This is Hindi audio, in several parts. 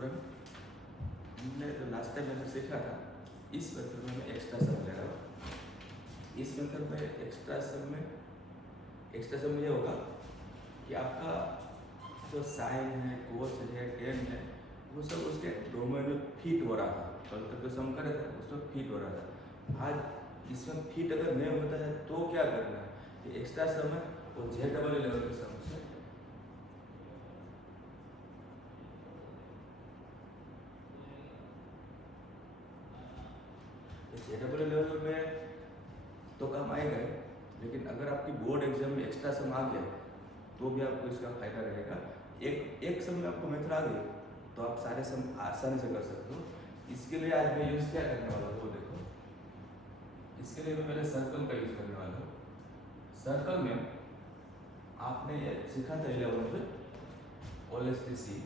स्टूडेंट, हमने जो लास्ट टाइम मैंने सीखा था, इस मेथड में मैं एक्स्ट्रा सम ले रहा हूँ। इस मेथड में एक्स्ट्रा सम ये होगा कि आपका जो साइन है, कोस है, टेन है, वो सब उसके डोमेन में फिट हो रहा था। कल तक जो सम करे थे उसमें फिट हो रहा था। आज इसमें फिट अगर नहीं होता है तो क्या करना है, कि एक्स्ट्रा सम है वो जे डबल लेवल के सम से जेडब्ल्यू लेवल में तो काम आएगा ही, लेकिन अगर आपकी बोर्ड एग्जाम में एक्स्ट्रा सम आ गया तो भी आपको इसका फायदा रहेगा। एक सम में आपको मेथड आ गई तो आप सारे सम आसानी से कर सकते हो। इसके लिए आज मैं यूज़ क्या करने वाला हूँ, वो देखो। इसके लिए मैं पहले सर्कल का यूज़ करने वाला हूँ। सर्कल में आपने ये सीखा था 11 में OLSTC,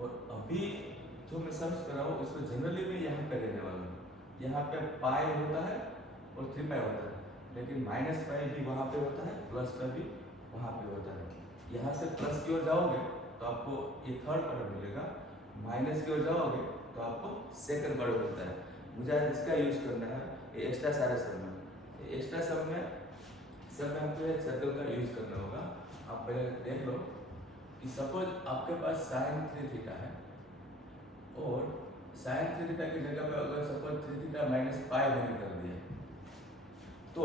और अभी जो मैं सम्स कर रहा हूँ उसमें जनरली मैं यहाँ पे रहने वाला हूँ। यहाँ पे पाई होता है और 3 पाई होता है, लेकिन माइनस पाई भी वहाँ पे होता है, प्लस पाई भी वहाँ पे होता है। यहाँ से प्लस की ओर जाओगे तो आपको ये थर्ड पार्ट मिलेगा, माइनस की ओर जाओगे तो आपको सेकंड पार्ट मिलता है। मुझे आज इसका यूज करना है, ये एक्स्ट्रा सारे सम में। एक्स्ट्रा सम में हमको सर्कल का यूज करना होगा। आप पहले देख लो कि सपोज आपके पास साइन 3 थीटा है, और साइन 3 थीटा की जगह पे अगर सपोज 3 थीटा माइनस पाई मैंने कर दिया, तो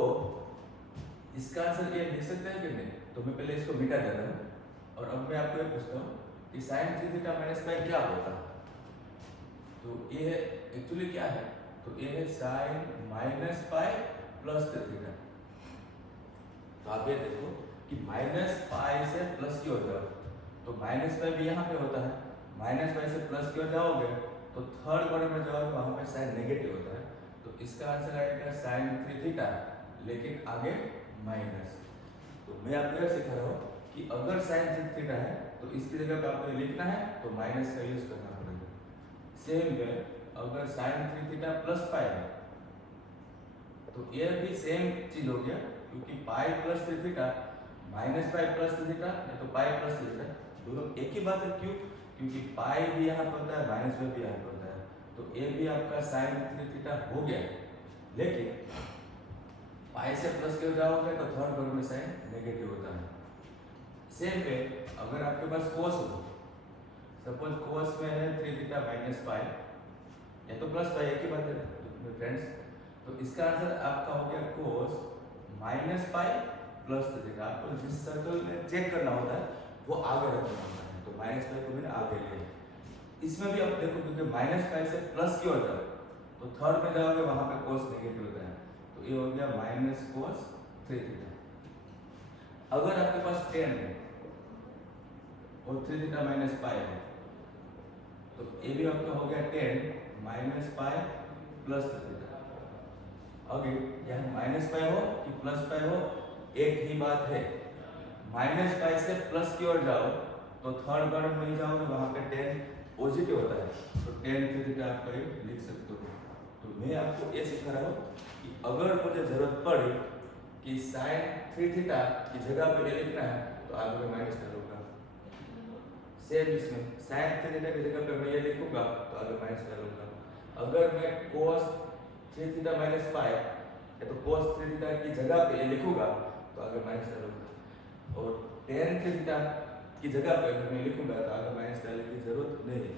इसका आंसर ये लिख सकते हैं कि नहीं? तो मैं पहले इसको मिटा देता हूँ, और अब मैं आपको ये पूछता हूँ कि साइन 3 थीटा माइनस पाई क्या होता है। तो ये एक्चुअली क्या है, तो ये है sine minus pi plus 3 theta. तो आप ये देखो कि माइनस पाई से प्लस की ओर जाओ तो माइनस पाई भी यहाँ पे होता है, माइनस पाई से प्लस की ओर जाओगे तो थर्ड क्वाड्रेंट में जाओगे वहाँ पे साइन नेगेटिव होता है। तो इसका आंसर आएगा साइन 3 थीटा, लेकिन आगे माइनस। तो मैं आपको यह सिखा रहा हूँ कि अगर साइन 3 थीटा है तो इसकी जगह पे आपको लिखना है तो माइनस का यूज करना पड़ेगा। सेम वे अगर साइन 3 थीटा प्लस पाई है तो ये भी सेम चीज हो गया, क्योंकि पाई plus 3 theta minus pi plus 3 theta या तो पाई प्लस 3 थीटा दोनों एक ही बात है। क्यों? क्योंकि पाई भी यहाँ पर होता है, माइनस पाई भी यहाँ पर होता है। तो ये भी आपका साइन 3 थीटा हो गया, लेकिन पाई से प्लस के हो जाओगे तो थर्ड वर्ग में साइन नेगेटिव होता है। सेम वे अगर आपके पास कोस हो, सपोज कोस में है 3 थीटा माइनस पाई या तो प्लस पाई, एक ही बात है फ्रेंड्स। तो इसका आंसर आपका हो गया कोस माइनस पाई प्लस थीटा। आपको जिस सर्कल में चेक करना होता है वो आगे रखना होता है, तो माइनस पाई को मैंने आगे लिया। इसमें भी आप देखो, क्योंकि माइनस पाई से प्लस की ओर जाओ तो थर्ड में जाओगे वहां पे कोस नेगेटिव होता है, तो ये हो गया माइनस कोस 3 थीटा। अगर आपके पास 10 है और 3 थीटा माइनस पाई है तो ये भी आपका हो गया 10 माइनस पाई प्लस थीटा। अगर यहाँ माइनस पाई हो कि प्लस पाई हो एक ही बात है। माइनस पाई से प्लस की ओर जाओ तो थर्ड क्वाड्रेंट में ही जाओगे, वहां पे 10 पॉजिटिव होता है, तो 10 थीटा आप करीब लिख सकते हो। तो मैं आपको ये सिखा रहा हूँ कि अगर मुझे जरूरत पड़ी कि साइन 3 थीटा की जगह पे ये लिखना है तो आगे मैं माइनस डालूंगा। सेम इसमें साइन 3 थीटा की जगह पे मैं ये लिखूंगा तो आगे माइनस डालूंगा। अगर मैं कोस 3 थीटा माइनस पाई या तो कोस 3 थीटा की जगह पे ये लिखूंगा तो आगे माइनस डालूंगा। और टेन थीटा की जगह पे अगर मैं लिखूंगा तो आगे माइनस डालने की जरूरत नहीं।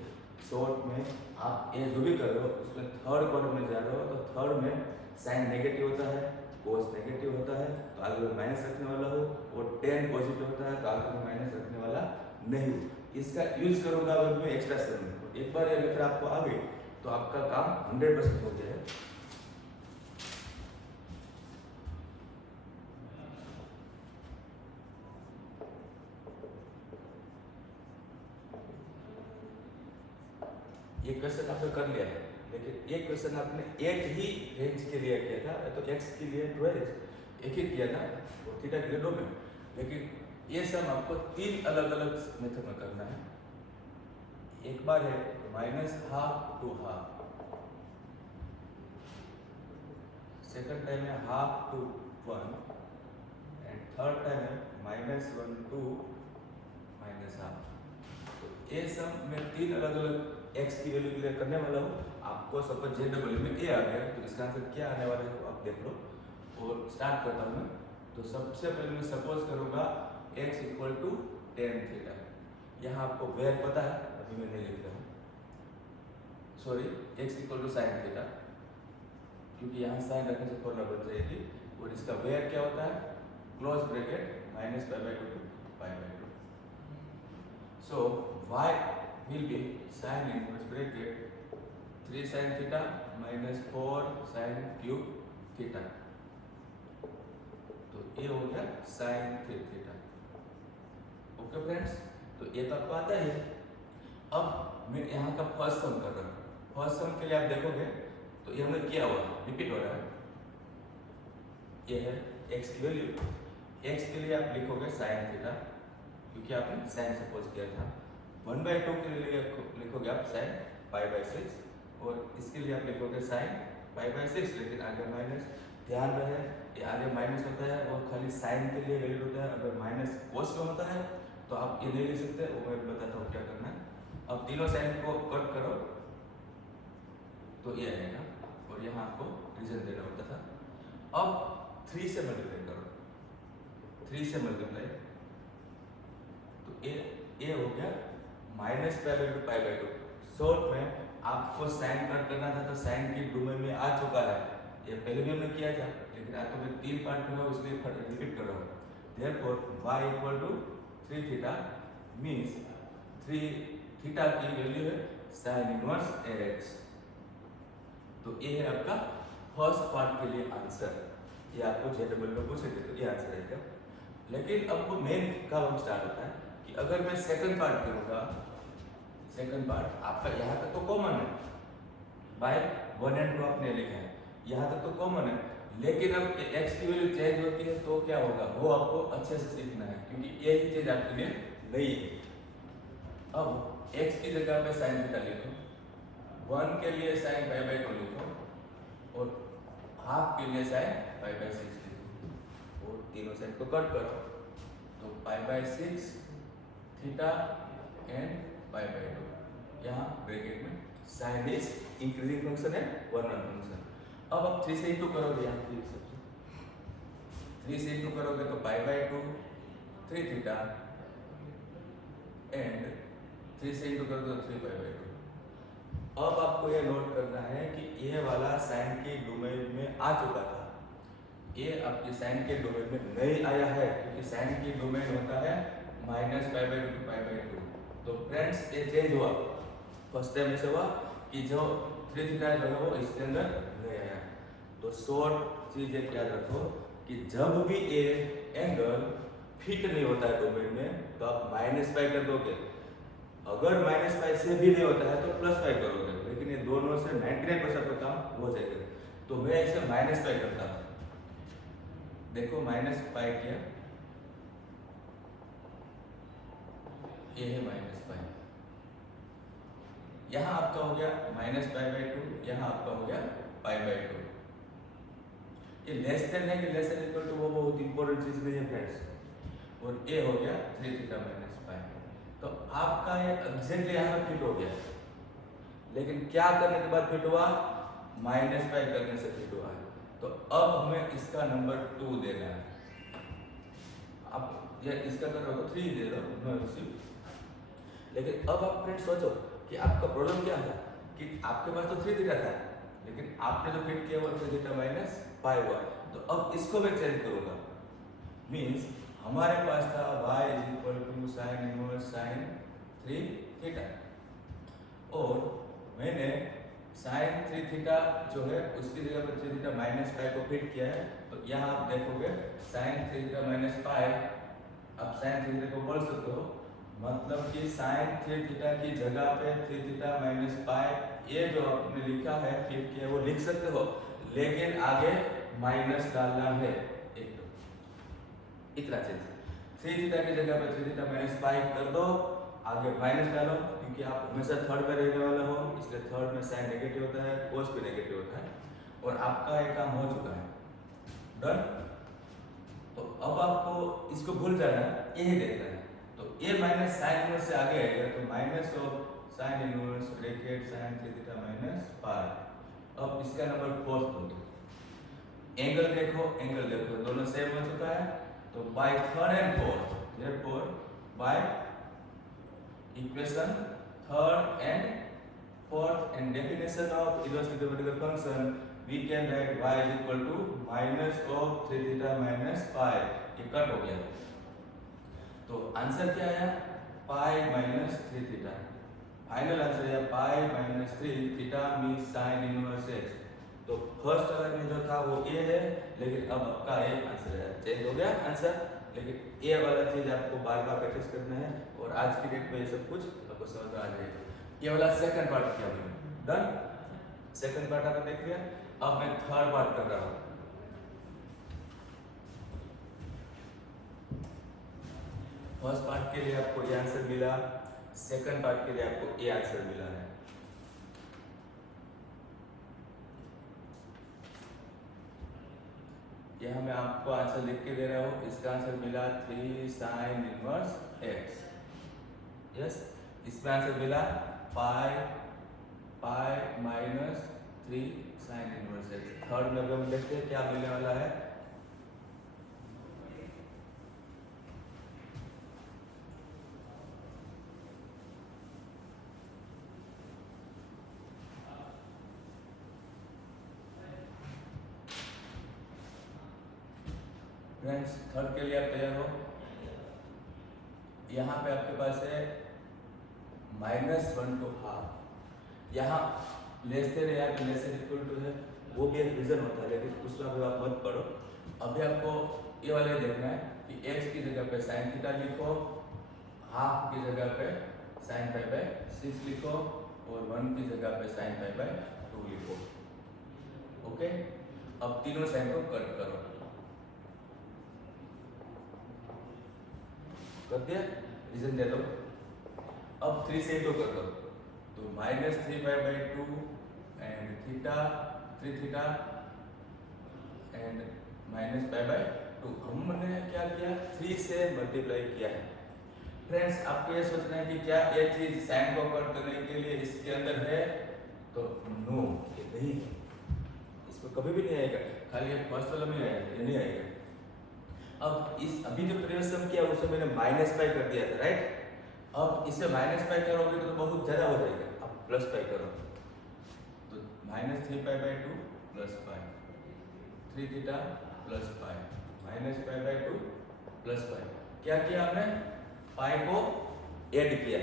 शॉर्ट में आप ये जो भी कर रहे हो उसमें थर्ड क्वाड्रेंट में जा रहे हो तो थर्ड में साइन नेगेटिव होता है, कोस नेगेटिव होता है तो आगे मैं माइनस रखने वाला हूँ, और 10 पॉजिटिव होता है तो आगे मैं माइनस रखने वाला नहीं हूँ। इसका यूज करूंगा अगर मैं एक्स्ट्रा सम में। एक बार ये लेकर आपको आ गई तो आपका काम 100% हो गया है। ये क्वेश्चन आपने कर लिया है, लेकिन एक क्वेश्चन आपने एक ही रेंज के लिए किया था, तो एक्स के लिए ट्वेल्व एक ही किया था और थीटा के लिए 2 में। लेकिन ये सब आपको 3 अलग अलग मेथड में करना है। एक बार है minus half to half, second time है half to 1, and third time है -1 टू -हाफ। तो ए सम में 3 अलग अलग एक्स की वैल्यू क्लियर करने वाला हूँ। आपको सपोज जेडब्ल्यू में ए आ गया तो इसका आंसर क्या आने वाला है आप देख लो। और स्टार्ट करता हूँ मैं। तो सबसे पहले मैं सपोज करूँगा x equal to ten theta. यहाँ आपको वेर पता है, अभी मैं नहीं लिख रहा हूँ, sorry, x equal to sine theta, क्योंकि यहाँ साइन रखने से फॉर्मूला बन जाएगी। और इसका वेर क्या होता है, close bracket minus pi by two to pi by two. So y will be sin inverse bracket 3 sin theta minus 4 sin cube theta। तो ये हो गया sin 3 थीटा। ओके फ्रेंड्स, तो ये तो आपको आता ही है। अब मैं यहाँ का फर्स्ट सम कर रहा हूँ। फर्स्ट सम के लिए आप देखोगे तो ये हमने किया हुआ रिपीट हो रहा है। ये है x की वैल्यू, x के लिए आप लिखोगे sin थीटा, क्योंकि आपने sin सपोज किया था। 1/2 के लिए लिखोगे आप sin पाई बाई 6, और इसके लिए आप लिखोगे sin पाई बाई 6, लेकिन आगे माइनस। ध्यान रहे ये आगे माइनस होता है वो खाली sin के लिए वैल्यू होता है। अगर माइनस cos में होता है तो आप ये नहीं लिख सकते, वो मैं बताता हूँ क्या करना है। अब तीनों साइन को कट करो तो ये आएगा, और यहाँ आपको रीजन देना होता था। अब 3 से मल्टीप्लाई करो, 3 से मल्टीप्लाई तो ये हो गया minus pi by to pi by to. Short में आपको साइन कट करना था तो साइन की डोमेन में आ चुका है, ये पहले भी हमने किया था, लेकिन आज तो मैं 3 पार्ट में इसलिए रिपीट कर रहा हूँ। Therefore y equal to 3 theta means 3 theta की वैल्यू है साइन इनवर्स x। तो ये है आपका फर्स्ट पार्ट के लिए आंसर। ये आपको जेडब्ल्यू में पूछेंगे तो ये आंसर आएगा। लेकिन अब वो मेन काम स्टार्ट होता है कि अगर मैं सेकंड पार्ट करूँगा, सेकंड पार्ट आपका यहाँ तक तो कॉमन है, बाय 1 एंड 2 आपने लिखा है, यहाँ तक तो कॉमन है। लेकिन अब x की वैल्यू चेंज होती है तो क्या होगा वो आपको अच्छे से सीखना है, क्योंकि यही चीज आपके लिए नई है। अब x की जगह पे sin थीटा लिखो, 1 के लिए sin पाई बाई 2 लिखो, और हाफ के लिए sin पाई बाई 6 लिखो, और तीनों साइड को कट करो तो pi by 6 theta and pi by 2। यहाँ ब्रैकेट में sin इज इंक्रीजिंग फंक्शन है, 1 फंक्शन। अब आप 3 से इंटू करोगे, यहाँ 3 से इंटू करोगे तो पाई बाई 2 3 थीटा एंड 3 से इंटू करोगे तो 3 पाई बाई 2। अब आपको ये नोट करना है कि ये वाला साइन के डोमेन में आ चुका था, ये आपके साइन के डोमेन में नहीं आया है, क्योंकि साइन की डोमेन होता है minus pi by 2 to pi by 2। तो फ्रेंड्स ये चेंज हुआ, फर्स्ट टाइम ऐसा हुआ कि जो 3 थीटा जो है वो इसके अंदर नहीं आया। तो शॉर्ट चीज एक याद रखो कि जब भी ए एंगल फिट नहीं होता है डोमेन में तो आप माइनस पाई कर दोगे, अगर माइनस पाई से भी नहीं होता है तो प्लस पाई करोगे, लेकिन ये दोनों से 99% का काम हो जाएगा। तो मैं इसे माइनस पाई करता हूँ, देखो माइनस पाई किया, ये है माइनस पाई, यहाँ आपका हो गया माइनस पाई बाई 2, यहाँ आपका हो गया पाई बाई 2। ये लेस देन है कि लेस देन इक्वल टू वो बहुत इंपॉर्टेंट चीज नहीं है फ्रेंड्स। और ये हो गया 3 थीटा माइनस पाई। तो आपका ये एग्जैक्टली यहाँ फिट हो गया, लेकिन क्या करने के बाद फिट हुआ, माइनस पाई करने से फिट हुआ है। तो अब हमें इसका नंबर 2 देना है। आप ये इसका करो तो 3 दे दो, नो इश्यू। लेकिन अब आप फ्रेंड्स सोचो कि आपका प्रॉब्लम क्या था कि आपके पास तो 3 थीटा था, लेकिन आपने जो फिट किया वो 3 थीटा माइनस पाई हुआ। तो अब इसको मैं चेंज करूंगा, मींस हमारे पास था y is equal to sine inverse sine 3 theta, और मैंने साइन 3 थीटा जो है उसकी जगह पर 3 थीटा माइनस पाई को फिट किया है। तो यहाँ आप देखोगे साइन 3 थीटा माइनस पाई, आप साइन 3 थीटा को बोल सकते हो, मतलब कि साइन 3 थीटा की जगह पे 3 थीटा माइनस पाई, ये जो आपने लिखा है फिट किया वो लिख सकते हो, लेकिन आगे माइनस डालना है एक, इतना चीज। 3 थीटा की जगह पे 3 थीटा माइनस पाई कर दो, आगे माइनस डालो, क्योंकि आप हमेशा थर्ड में रहने वाले हो, इसलिए थर्ड में साइन नेगेटिव होता है, कोस भी नेगेटिव होता है, और आपका ये काम हो चुका है, डन। तो अब आपको इसको भूल जाना है, यही देखना है। तो ए माइनस साइन इनवर्स से आगे आएगा तो minus of sine inverse bracket sine theta minus पाई। अब इसका नंबर 4 दो। एंगल देखो दोनों सेम हो चुका है तो by third and fourth, therefore by equation third and fourth and definition of inverse mathematical function we can write y is equal to minus of 3 theta minus pi। ये कट हो गया तो आंसर क्या आया pi minus 3 theta. Final answer है pi minus 3 theta means sine inverse x। तो फर्स्ट वाले में जो था वो a है लेकिन अब आपका a आंसर है चेंज हो गया आंसर, लेकिन a वाला चीज आपको बार-बार प्रैक्टिस करना है और आज की डेट में ये सब कुछ आपको समझ में आ जाएगा। ये वाला सेकंड पार्ट किया हमने, डन। सेकंड पार्ट आपने देख लिया, अब मैं थर्ड पार्ट कर रहा हूं। फर्स्ट पार्ट के लिए आपको ये आंसर मिला, सेकंड पार्ट के लिए आपको ये आंसर मिला है। यहां मैं आपको आंसर लिख के दे रहा हूं, इसका आंसर मिला 3 sin इनवर्स x। यस, इसका आंसर मिला पाई minus 3 sign inverse x। Third में हम देखते हैं क्या मिलने वाला है। फ्रेंड्स थर्ड के लिए आप तैयार हो। यहाँ पे आपके पास है -1 to हाफ, यहाँ लेस देन या लेस देन इक्वल टू है, वो भी एक रीजन होता है लेकिन उसमें अभी आप मत पढ़ो। अभी आपको ये वाले देखना है कि x की जगह पे साइन थीटा लिखो, हाफ की जगह पे साइन पाई बाय 6 लिखो और 1 की जगह पे साइन पाई बाय 2 लिखो। ओके, अब तीनों साइन को कट करो, कर दिया, रीजन दे दो। अब 3 से 2 कर दो तो -3 पाई by 2 and theta 3 theta and minus pi by 2। हमने क्या किया 3 से मल्टीप्लाई किया है। फ्रेंड्स आपको ये सोचना है कि क्या ये चीज साइन को कट करने के लिए इसके अंदर है, तो नो, ये नहीं, इसमें कभी भी नहीं आएगा, खाली फर्स्ट वाला में आएगा, ये नहीं आएगा। अब इस अभी जो प्रयोग हम किया उसमें मैंने माइनस पाई कर दिया था, राइट। अब इसे माइनस पाई करोगे तो बहुत ज्यादा हो जाएगा, अब प्लस पाई करो तो -3 पाई by 2 plus pi 3 theta plus pi minus pi by 2 plus pi. क्या किया हमने, पाई को ऐड किया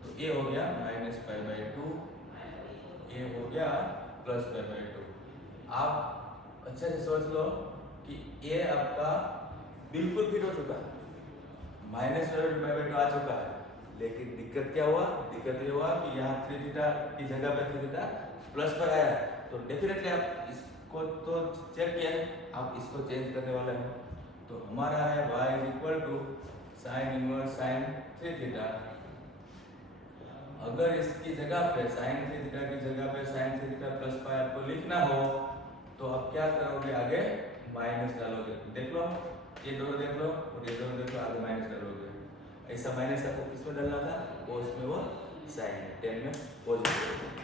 तो ये हो गया -पाई बाय 2, ये हो गया प्लस पाई बाय 2। आप अच्छे से सोच लो कि ये आपका बिल्कुल फिट हो चुका है, -पाई बाय 2 आ चुका है, लेकिन दिक्कत क्या हुआ, दिक्कत ये हुआ कि यहाँ 3 थीटा की जगह पे 3 थीटा प्लस पर आया है, तो डेफिनेटली आप इसको तो चेक किया है, आप इसको चेंज करने वाले हो। तो हमारा है y is equal to sine inverse sine 3 theta. अगर इसकी जगह पे साइन 3 थीटा की जगह पे साइन 3 थीटा प्लस पाई आपको लिखना हो तो आप क्या करोगे, आगे माइनस डालोगे। देख लो, ये दोनों देख लो और ये दोनों देख लो, आगे माइनस डालोगे। ऐसा माइनस आपको किसमें डालना था, वो उसमें वो साइन 10 में positive.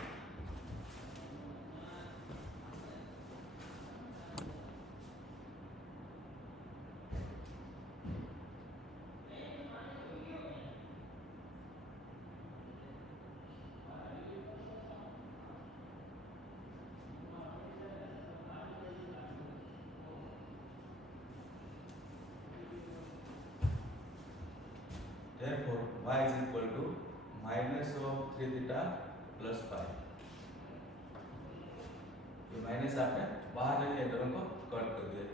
Therefore, y is equal to minus of 3 theta plus pi। ये माइनस आपने बाहर ले लिया, दोनों को कट कर दिया।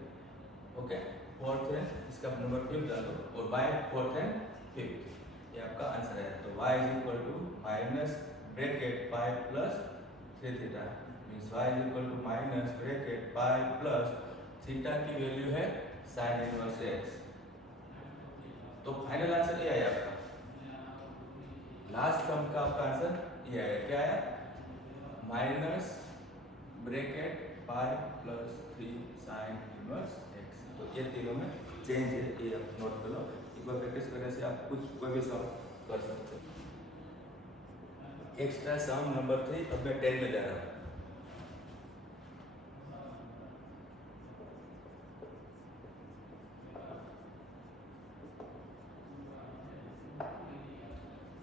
ओके, फोर्थ है, इसका नंबर 5 डालो और बाय फोर्थ एंड फिफ्थ, ये आपका आंसर है। तो y is equal to minus bracket pi plus 3 theta means y is equal to minus bracket pi plus theta की वैल्यू है साइन इनवर्स x। तो फाइनल आंसर ये आया आपका, लास्ट टर्म का आपका आंसर ये आया, क्या आया, माइनस ब्रैकेट पाई प्लस 3 साइन इनवर्स x। तो ये तीनों में चेंज है, ये आप नोट कर लो। एक बार प्रैक्टिस करने से आप कुछ कोई भी सम कर सकते हो। एक्स्ट्रा सम नंबर 3, अब मैं 10 में जा रहा हूँ।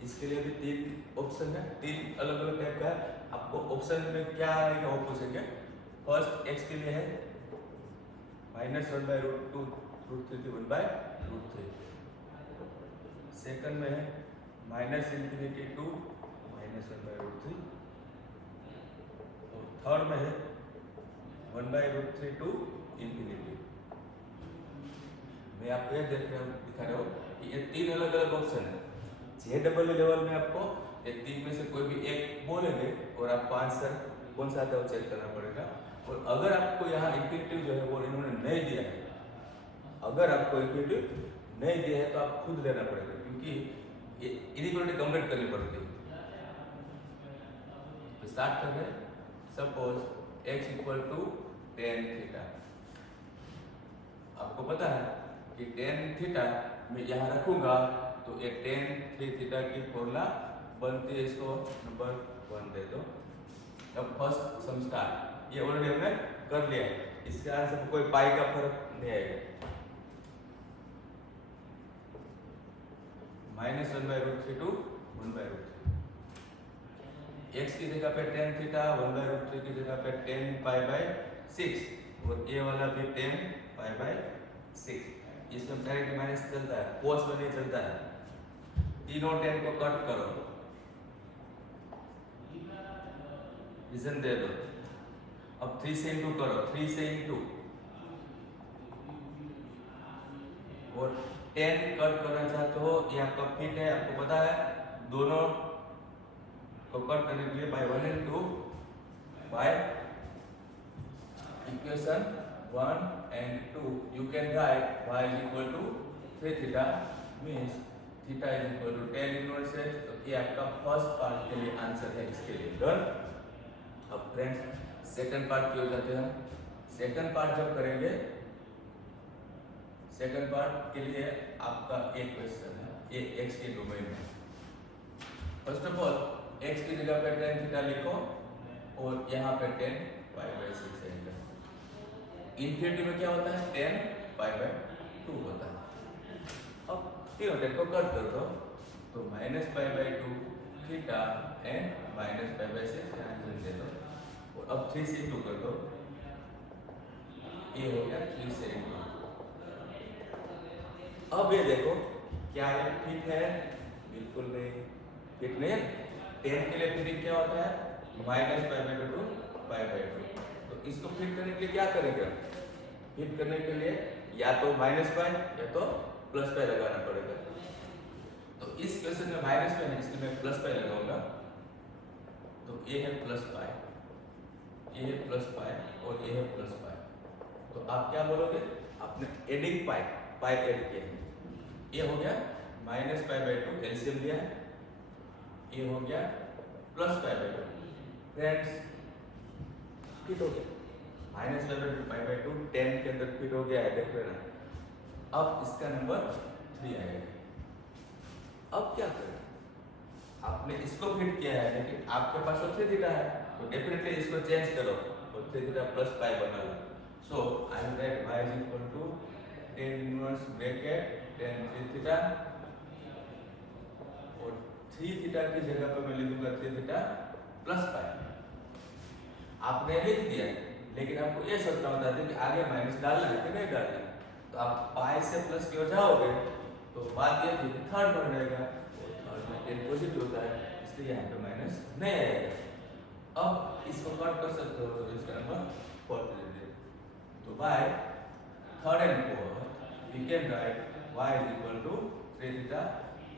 इसके लिए भी 3 ऑप्शन है, 3 अलग अलग टाइप का है। आपको ऑप्शन में क्या आएगा वो पूछेंगे। फर्स्ट एक्स के लिए है -1/√2 √3 1/√3। सेकंड में है -∞ टू -1/√3। और थर्ड में है 1/√3 टू ∞। मैं आपको ये दिखा रहा हूँ कि ये 3 अलग अलग ऑप्शन है। JEE लेवल में आपको ये 3 में से कोई भी एक बोलेंगे और आपको आंसर कौन सा आता है वो चेक करना पड़ेगा। और अगर आपको यहाँ इंफिनिटिव जो है वो इन्होंने नहीं दिया है, अगर आपको इंफिनिटिव नहीं दिया है तो आप खुद लेना पड़ेगा, क्योंकि इनइक्वालिटी कंप्लीट करनी पड़ती है। तो स्टार्ट कर रहे हैं। Suppose x = tan theta. आपको पता है कि tan थीटा मैं यहाँ रखूंगा तो ये tan 3 थीटा की फॉर्मूला बनती है, इसको नंबर 1 दे दो। अब फर्स्ट सम स्टार्ट, ये ऑलरेडी हमने कर लिया है, इसके आंसर में कोई पाई का फर्क नहीं आएगा। -1/√3 टू 1/√3। x की जगह पे tan थीटा, 1/√3 की जगह पे tan π/6 और ये वाला भी tan π/6। इसमें डायरेक्ट माइनस चलता है, कोस में नहीं चलता है। तीनों tan को कट करो, रीजन दे दो। अब 3 से इंटू करो, 3 से इंटू, और tan कट करना चाहते हो, ये आपका फिट है, आपको पता है। दोनों को कट करने के लिए by 1 and 2 by equation 1 and 2 you can write y = 3 theta means theta = tan inverse x। तो ये आपका फर्स्ट पार्ट के लिए आंसर है, इसके लिए डन। अब फ्रेंड्स सेकंड पार्ट की हो जाते हैं। सेकंड पार्ट जब करेंगे, सेकंड पार्ट के लिए आपका एक क्वेश्चन है, ये x के डोमेन में। फर्स्ट ऑफ ऑल x की जगह पे tan थीटा लिखो और यहाँ पे tan π/6 है। इनफिनिटी में क्या होता है, tan π/2 होता है। अब तीनों tan को कट कर दो तो -π/2 थीटा एंड -π/6 यहाँ दे दो, और अब 3 से इंटू कर दो, ये हो गया 3 से इंटू। अब ये देखो क्या ये फिट है, बिल्कुल नहीं, फिट नहीं है। tan के लिए फिटिंग क्या होता है, -π/2 टू π/2। तो इसको फिट करने के लिए क्या करेंगे, फिट करने के लिए या तो -π या तो +π लगाना पड़ेगा। तो इस क्वेश्चन में -π है, इसलिए मैं +π लगाऊंगा। तो ये है +π, ये है +π और ये है +π। तो आप क्या बोलोगे, आपने एडिंग पाई ऐड किया है। ये हो गया -π/2, एलसीएम लिया है, ये हो गया +π/2। फ्रेंड्स फिट हो गया, -π/2 π/2 tan के अंदर फिट हो गया है, देख लेना। अब इसका नंबर 3 आएगा। अब क्या करें, आपने इसको फिट किया है लेकिन आपके पास तो 3 थीटा है, तो डेफिनेटली इसको चेंज करो और 3 थीटा +π बना लो। So I will write y = tan inverse bracket tan 3 theta, और 3 थीटा की जगह पर मैं लिखूंगा 3 थीटा +π। आपने लिख दिया लेकिन आपको ये सोचना होता है कि आगे माइनस डालना है कि नहीं डालना है। तो आप पाई से प्लस की ओर जाओगे तो बात ये थी कि थर्ड बन जाएगा, और थर्ड में tan पॉजिटिव होता है, इसलिए यहाँ पे माइनस नहीं आएगा। अब इसको कट कर सकते हो, तो इसका नंबर 4 दे दे। तो by third and fourth we can write y = 3 theta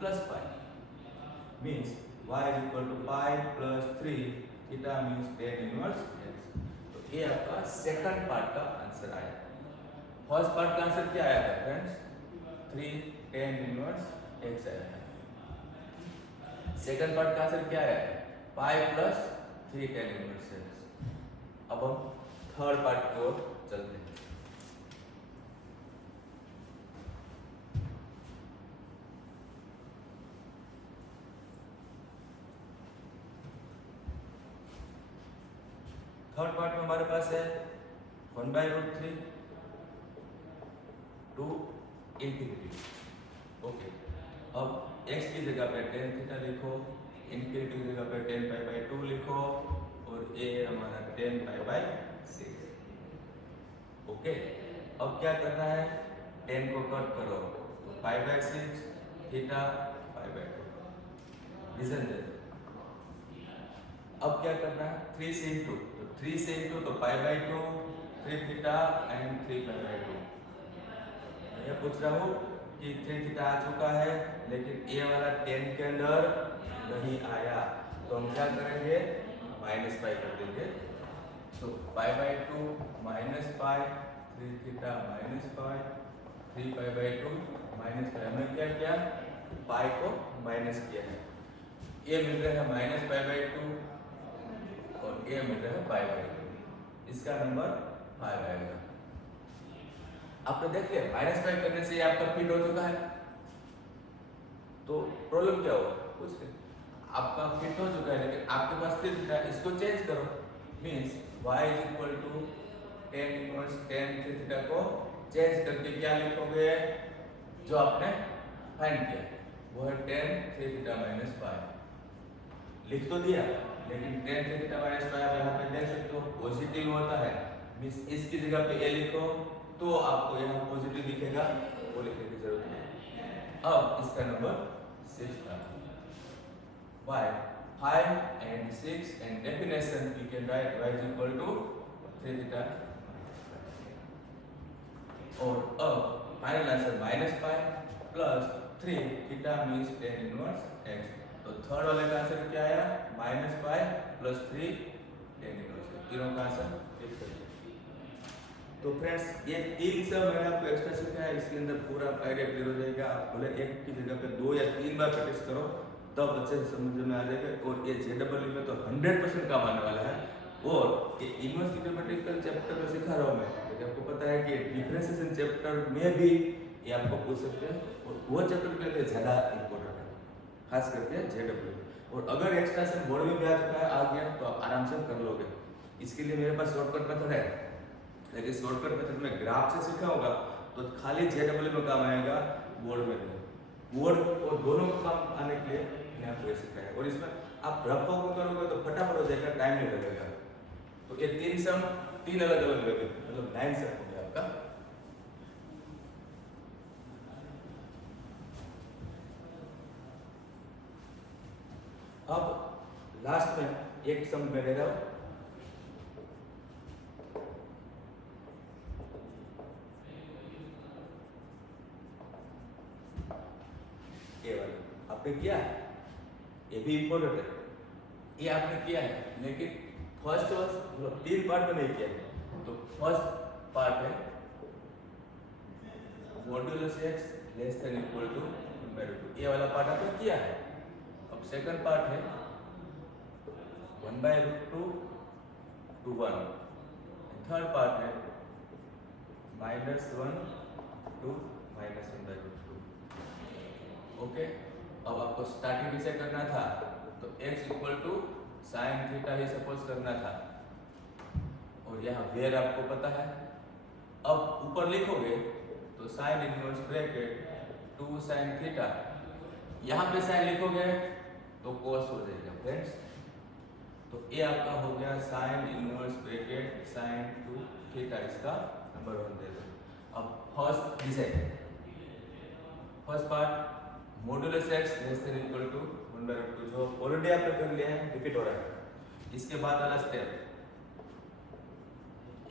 +π means y = π + 3 theta means tan inverse x। तो ये आपका सेकंड पार्ट का आंसर आया। फर्स्ट पार्ट का आंसर क्या आया था फ्रेंड्स, 3 tan इनवर्स x आया था। सेकंड पार्ट का आंसर क्या आया, π + 3 tan इनवर्स x। अब हम थर्ड पार्ट की ओर चलते हैं। थर्ड पार्ट में हमारे पास है 1/√3 टू इंफिनिटी। ओके, अब x की जगह पे tan थीटा लिखो, इंफिनिटी की जगह पे tan π/2 लिखो और a हमारा tan π/6। ओके, अब क्या करना है, tan को कट करो तो π/6 थीटा π/2 डिवीजन दे। अब क्या करना है, 3 से इंटू, तो 3 से इंटू तो π/2 3 थीटा एंड 3 π/2। मैं पूछ रहा हूँ कि 3 थीटा आ चुका है लेकिन a वाला 10 के अंदर नहीं आया, तो हम क्या करेंगे, माइनस पाई कर देंगे। तो π/2 minus pi, 3 theta minus pi, 3 π/2 minus pi. हमने क्या किया, पाई को माइनस किया है। a मिल रहा है माइनस π/2 और a मिल रहा है π/2। इसका नंबर 5 आएगा। आपने देख लिया, माइनस 5 करने से आपका फिट हो चुका है। तो प्रॉब्लम क्या हुआ, कुछ नहीं, आपका फिट हो चुका है लेकिन आपके पास 3 थीटा, इसको चेंज करो। Means y = tan inverse tan 3 theta को चेंज करके क्या लिखोगे, जो आपने फाइंड किया वो है tan 3 थीटा माइनस पाई। लिख तो दिया लेकिन tan 3 थीटा माइनस पाई आप यहाँ पे देख सकते हो पॉजिटिव होता है। मींस इसकी जगह पे a लिखो तो आपको यहाँ पॉजिटिव दिखेगा, वो लिखने की जरूरत नहीं। अब इसका नंबर 6 था। y 5 and 6 and definition you can write y = 3 theta. और अब final answer -5 plus 3 theta means tan inverse x। तो थर्ड वाले का आंसर क्या आया, -5 प्लस 3 tan इनवर्स x। तीनों का आंसर एक कर दिया। तो फ्रेंड्स ये 3 सब मैंने आपको एक्स्ट्रा सिखाया, इसके अंदर पूरा आइडिया क्लियर हो जाएगा। आप भले एक की जगह पे 2 या 3 बार प्रैक्टिस करो तब अच्छे से समझ में आ जाएगा। और ये JEE में तो 100% काम आने वाला है। और ये इनवर्स मैथमेटिकल चैप्टर में सिखा रहा हूँ मैं, लेकिन आपको पता है कि डिफरेंशिएशन चैप्टर में भी ये आपको पूछ सकते हैं और वो चैप्टर के लिए ज़्यादा इंपॉर्टेंट है, खास करके JEE। और अगर एक्स्ट्रा से बोर्ड में भी आ चुका है, आ गया तो आप आराम से कर लोगे। इसके लिए मेरे पास शॉर्टकट मेथड है, लेकिन शॉर्टकट मेथड में ग्राफ से सीखा होगा तो खाली JEE में काम आएगा, बोर्ड में नहीं। बोर्ड और दोनों को काम आने के लिए मैंने आपको ये सिखाया। और इसमें आप रफों को करोगे तो फटाफट हो जाएगा, टाइम नहीं लगेगा। तो ये 3 सम 3 अलग अलग लगे, मतलब 9 सम हो गया आपका। अब लास्ट में एक सम में ले रहा हूं, ये वाला आपने किया है, ये भी इंपॉर्टेंट है, ये आपने किया है लेकिन फर्स्ट मतलब 3 पार्ट में नहीं किया है। तो फर्स्ट पार्ट है modulus x less than equal to 1/2, ये वाला पार्ट आपने किया है। अब सेकंड पार्ट है 1/√2 to 1, थर्ड पार्ट है -1 to -1/√2। ओके, अब आपको स्टार्टिंग से करना था तो x = sin थीटा ही सपोज करना था और यहाँ वेर आपको पता है। अब ऊपर लिखोगे तो sin inverse bracket 2 sin theta, यहाँ पे sin लिखोगे तो cos हो जाएगा फ्रेंड्स। तो ये आपका हो गया sin inverse bracket sin 2 theta, इसका नंबर 1 दे दो। अब first decide, first part modulus x less than equal to 1/√2, जो ऑलरेडी आपने कर लिया है, रिपीट हो रहा है। इसके बाद वाला स्टेप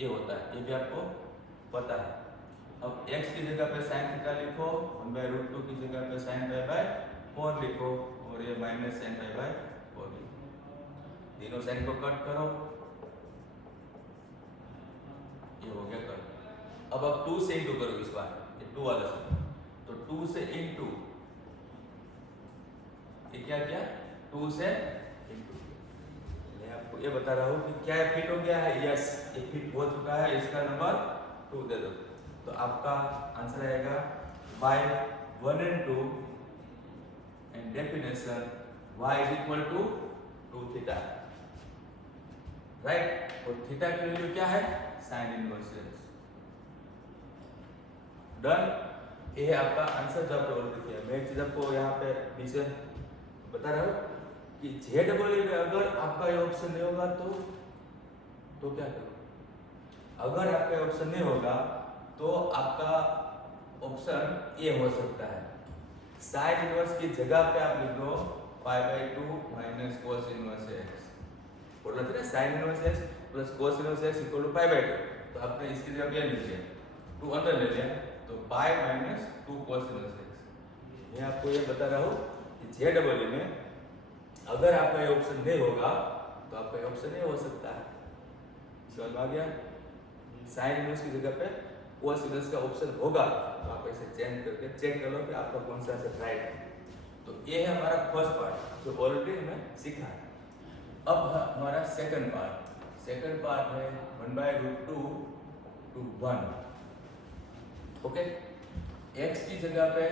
ये होता है, ये भी आपको पता है। अब x की जगह पे sin थीटा लिखो, 1/√2 की जगह पे sin π/4 लिखो और ये माइनस sin π/4 लिखो। तीनों साइन को कट करो, ये हो गया कट। अब आप 2 से इंटू करो, इस बार ये 2 वाला से, तो 2 से इंटू, ये क्या किया, 2 से इंटू। मैं आपको ये बता रहा हूँ कि क्या फिट हो गया है, यस ये फिट हो चुका है, इसका नंबर 2 दे दो। तो आपका आंसर आएगा by 1 and 2 and definition y = 2 theta. Right. और थीटा की वैल्यू क्या है? Sine inverse x. डन। ये है आपका आंसर जो आपने ऑलरेडी किया। मैं एक चीज आपको यहाँ पे नीचे बता रहा हूँ कि जे डबल में अगर आपका ये ऑप्शन नहीं होगा तो क्या करो? अगर आपका ऑप्शन नहीं होगा तो आपका ऑप्शन ए हो सकता है। साइन इनवर्स की जगह पे आप लिख दो π/2 माइनस cos इनवर्स x। बोला था ना sine inverse x plus cos inverse x equal to π/2। तो आपने इसकी जगह पे लिख दिया, 2 अंदर ले लिया, तो pi minus 2 cos inverse x। मैं आपको ये बता रहा हूँ कि जे डबल में अगर आपका ये ऑप्शन नहीं होगा तो आपका ये ऑप्शन नहीं हो सकता है। समझ आ गया? साइन इनवर्स की जगह पे cos इनवर्स का ऑप्शन होगा तो आप ऐसे चेंज करके चेक कर लो कि आपका कौन सा आंसर राइट है। तो ये है हमारा फर्स्ट पार्ट जो ऑलरेडी हमें सीखा है। अब हमारा सेकंड पार्ट है 1/√2 to 1। ओके, x की जगह पे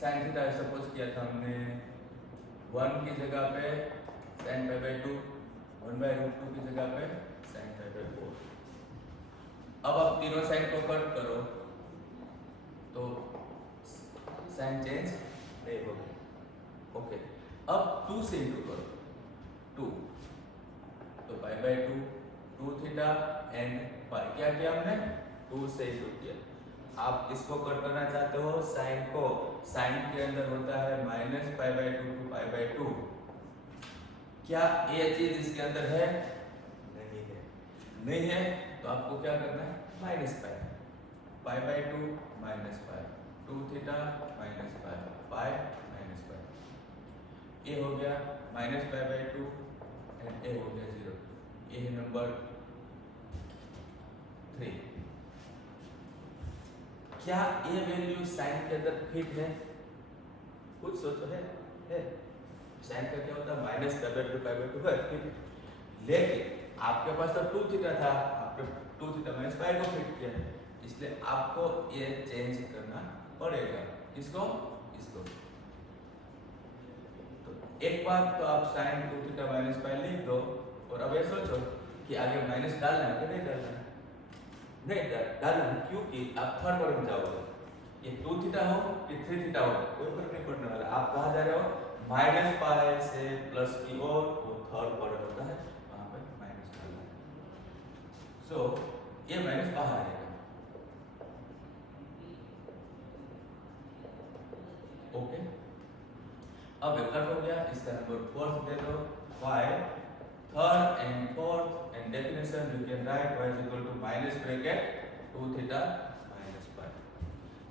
sin थीटा सपोज किया था हमने, 1 की जगह पे sin π/2, 1/√2 की जगह पे sin π/4। अब आप तीनों साइन को कट करो तो साइन चेंज नहीं होगी। ओके, अब 2 से इंटू करो, 2 तो π/2 2 थीटा एंड पाई। क्या किया हमने? 2 से इंटू किया। आप इसको कट करना चाहते हो साइन को, साइन के अंदर होता है माइनस π/2 टू π/2। क्या ये चीज इसके अंदर है? नहीं है। नहीं है तो आपको क्या करना है? Minus π/2 minus pi, 2 theta minus pi minus pi. ये हो गया माइनस π/2 एंड ए हो गया 0। ये है नंबर 3। क्या ये वैल्यू साइन के अंदर फिट है? कुछ सोचो। है साइन का क्या होता है? माइनस π/2 है फिट। लेकिन आपके पास तो 2 थीटा था, आपने 2 थीटा माइनस पाई को फिट किया है, इसलिए आपको ये चेंज करना पड़ेगा। किसको? इसको। तो एक बार तो आप साइन 2 थीटा माइनस पाई लिख दो और अब ये सोचो कि आगे माइनस डालना है कि नहीं डालना है? नहीं डालना है, क्योंकि आप थर्ड वर्ड में जाओगे। ये 2 थीटा हो कि 3 थीटा हो कोई फर्क नहीं पड़ने वाला। आप कहाँ जा रहे हो? माइनस पाई से प्लस की ओर, वो थर्ड वर्ड होता है, वहां पे माइनस डालना है। सो ये माइनस बाहर आएगा। ओके, अब कट हो गया। इसका नंबर 4 दे दो। y third and fourth and definition you can write y is equal to minus bracket 2 theta minus pi.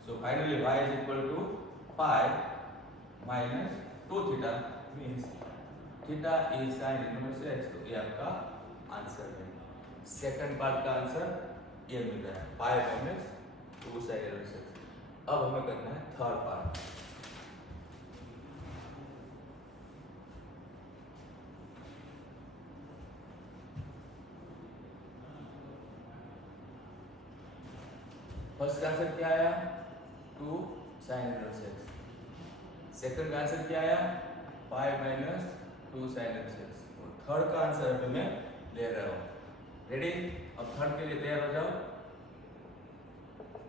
So finally y is equal to pi minus 2 theta means theta is sin inverse x। तो ये आपका आंसर है। सेकंड पार्ट का आंसर ये मिल रहा है, pi minus 2 sin inverse x। अब हमें करना है थर्ड पार्ट। फर्स्ट का आंसर क्या आया? 2 sin inverse x। सेकंड का आंसर क्या आया? pi minus 2 sin inverse x। और थर्ड का आंसर अभी मैं ले रहा हूँ। रेडी? अब थर्ड के लिए तैयार हो जाओ।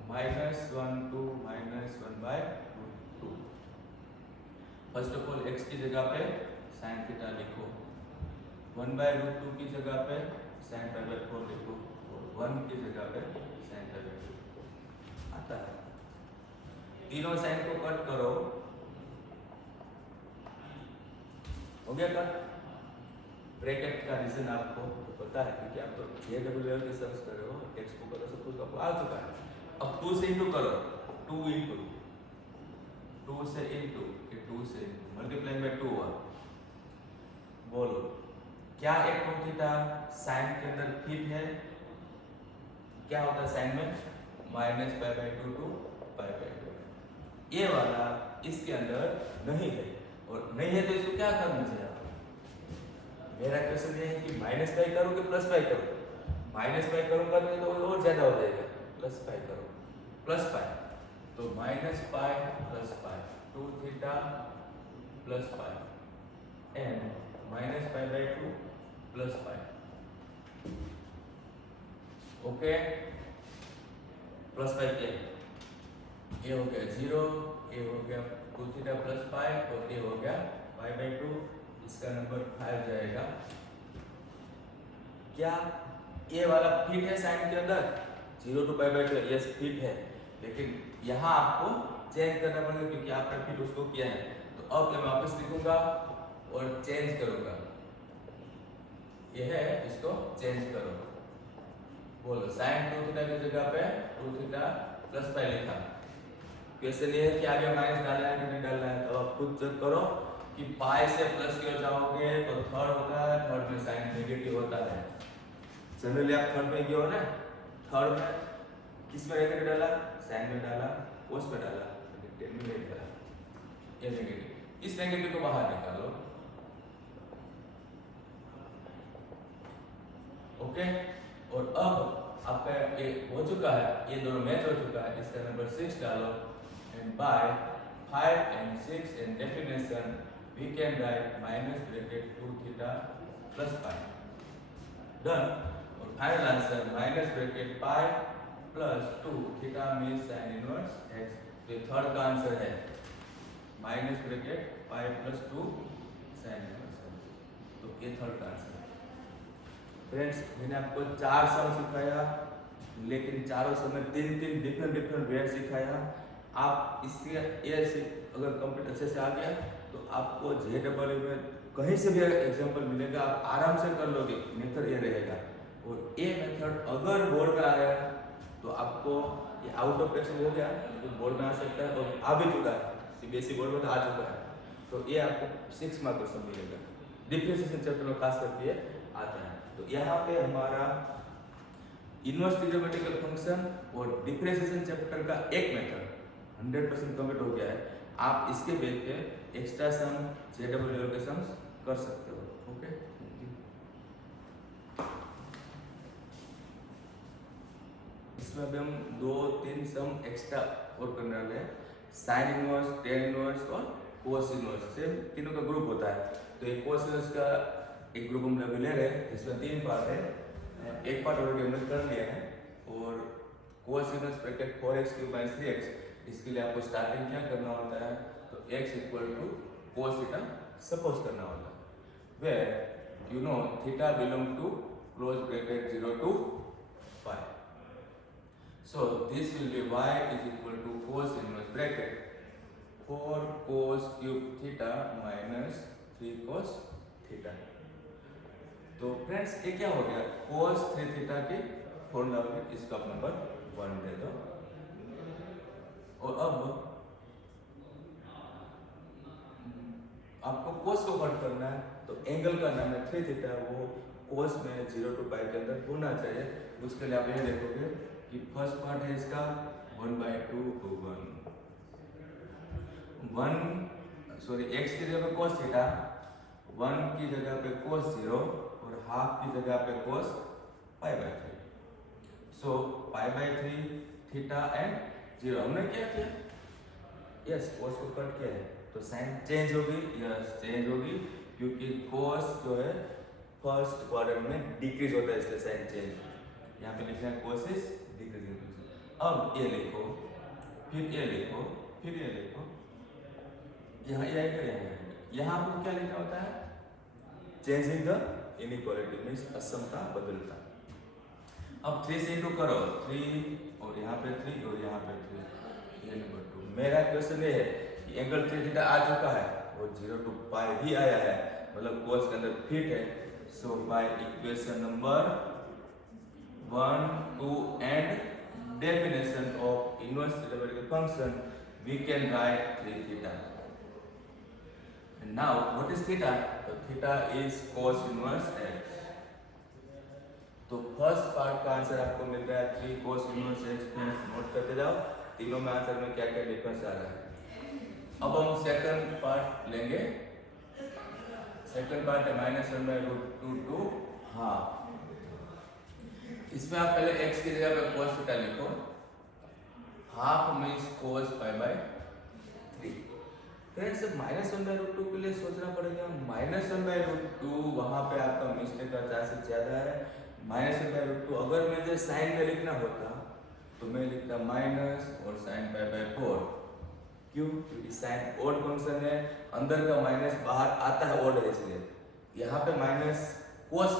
-1 to -1/√2। First of all x की जगह पे sin थीटा लिखो, 1/√2 की जगह पे sin π/4 लिखो और 1 की जगह पे sin π/2 आता है। तीनों साइन को कट करो, हो गया कट। ब्रैकेट का रीजन आपको तो पता है क्योंकि आप तो जे डबल लेवल के सर्च कर रहे हो, टेक्स्ट बुक का सब कुछ आपको आ चुका है। अब 2 से इंटू करो, 2 इंटू 2 से इंटू, ये 2 से मल्टीप्लाई बाय 2 हुआ। बोलो क्या एक 2 थीटा साइन के अंदर फिट है? क्या होता है साइन में? Minus π/2 to π/2। ये वाला इसके अंदर नहीं है, और नहीं है तो इसको क्या करना चाहिए? मेरा क्वेश्चन ये है कि माइनस पाई करो कि प्लस पाई करो? माइनस पाई करूंगा तो और ज्यादा हो जाएगा, प्लस पाई करो, प्लस पाई तो minus pi plus pi 2 theta plus pi and -π/2 plus pi. Okay, plus pi क्या है? ये हो गया 0, ये हो गया 2 थीटा प्लस पाई और ये हो गया पाई बाई 2। इसका नंबर 5 जाएगा। क्या ये वाला फिट है साइन के अंदर? 0 to pi by 2 yes fit है, लेकिन यहाँ आपको चेंज करना पड़ेगा क्योंकि आपने फिट उसको किया है। तो अब मैं वापस लिखूंगा और चेंज करूंगा। ये है, इसको चेंज करो। बोलो साइन 2 थीटा की जगह पे 2 थीटा प्लस पाई लिखा। क्वेश्चन ये है कि आगे माइनस डालना है कि नहीं डालना है, तो आप खुद चेक करो कि पाई से प्लस की ओर जाओगे तो थर्ड होता है, थर्ड में साइन नेगेटिव होता है। जनरली आप थर्ड में गए हो ना, थर्ड में किस में रहकर डाला? साइन में डाला, कोस में डाला, टेन में नहीं डाला। ये नेगेटिव, इस नेगेटिव को बाहर निकालो। ओके, और अब आपका ये हो चुका है, ये दोनों मैच हो चुका है। इसका नंबर 6 डालो and by 5 and 6 in definition we can write minus bracket 2 theta plus pi. Done. और final answer minus bracket pi plus 2 theta means sin inverse x. तो ये थर्ड का आंसर है minus bracket pi plus 2 sin inverse x. तो ये थर्ड का आंसर है। फ्रेंड्स, मैंने आपको 4 सम सिखाया, लेकिन चारों सम में 3 डिफरेंट वेट सिखाया। आप इसके ये अगर कंप्लीट अच्छे से आ गया तो आपको JEE में कहीं से भी एग्जांपल मिलेगा, आप आराम से कर लोगे। मेथड ये रहेगा, और ये मेथड अगर बोर्ड में आ गया तो आपको ये आउट ऑफ टेक्स्ट हो गया तो बोर्ड में आ सकता है, और आ भी चुका है, CBSE बोर्ड में तो आ चुका है। तो ये आपको 6 मार्क क्वेश्चन मिलेगा, डिफरेंशिएशन चैप्टर में खास करके आता है। तो यहाँ पे हमारा इनवर्स ट्रिग्नोमेट्रिकल फंक्शन और डिफरेंशिएशन चैप्टर का एक मेथड 100% कंप्लीट हो गया है। आप इसके बेस पे एक्स्ट्रा सम, JEE के सम्स कर सकते हो। ओके, इसमें अभी हम 2-3 सम एक्स्ट्रा और करने वाले हैं। साइन इनवर्स, टेन इनवर्स और कोस इनवर्स, सेम तीनों का ग्रुप होता है। तो एक कोस इनवर्स का एक ग्रुप हम अभी ले रहे हैं, जिसमें 3 पार्ट है। एक पार्ट ऑलरेडी हमने कर लिया है, और cos inverse bracket 4x³ - 3x, इसके लिए आपको स्टार्टिंग क्या करना होता है? तो x = cos थीटा सपोज करना होता है, where you know theta belong to close bracket 0 to pi. So this will be y = cos inverse bracket 4 cos³ theta minus 3 cos theta. तो फ्रेंड्स ये क्या हो गया? cos 3 थीटा की फॉर्मूला में इसको आप नंबर 1 दे दो, और अब आपको cos को कट करना है, तो एंगल का नाम है 3 थीटा, वो cos में 0 to pi के अंदर होना चाहिए। उसके लिए आप ये देखोगे कि फर्स्ट पार्ट है इसका 1/2 to 1 x की जगह पे cos थीटा, 1 की जगह पे cos 0 और हाफ की जगह पे cos pi/3। So pi/3 theta and 0 हमने क्या किया? यस, cos को कट किया है, तो साइन चेंज होगी। यस, चेंज होगी क्योंकि cos जो है फर्स्ट क्वाड्रेंट में डिक्रीज होता है, इसलिए साइन चेंज। यहाँ पे लिखना है cos इज डिक्रीजिंग। अब ये लिखो, फिर ये लिखो, फिर ये लिखो, यहाँ ये आएगा, यहाँ आपको क्या लिखना होता है? चेंजिंग द इनइक्वालिटी मींस असमता बदलता। अब 3 से इंटू करो, 3 और यहाँ पे 3 और यहाँ पे 3, ये नंबर 2। मेरा क्वेश्चन ये है कि एंगल 3 थीटा आ चुका है और 0 to pi ही आया है, मतलब cos के अंदर फिट है। So by equation number 1, 2 and definition of inverse trigonometric function we can write 3 theta. And now what is theta? So theta is cos inverse x. तो फर्स्ट पार्ट का आंसर आपको मिल रहा है 3 cos inverse x। नोट करते जाओ तीनों में आंसर में क्या क्या डिफरेंस आ रहा है। अब हम सेकंड पार्ट लेंगे। सेकंड पार्ट है -1/√2 to हाफ। इसमें आप पहले x की जगह पे cos थीटा लिखो, half means cos pi/3। Friends -1/√2 के लिए सोचना पड़ेगा। -1/√2 वहाँ पे आपका मिस्टेक का चांसेस ज़्यादा है। -1/√2 अगर मुझे साइन में लिखना होता तो मैं लिखता माइनस और साइन π/4। क्यों? क्योंकि साइन ओड फंक्शन है, अंदर का माइनस बाहर आता है ओड है, इसलिए यहाँ पे माइनस कोस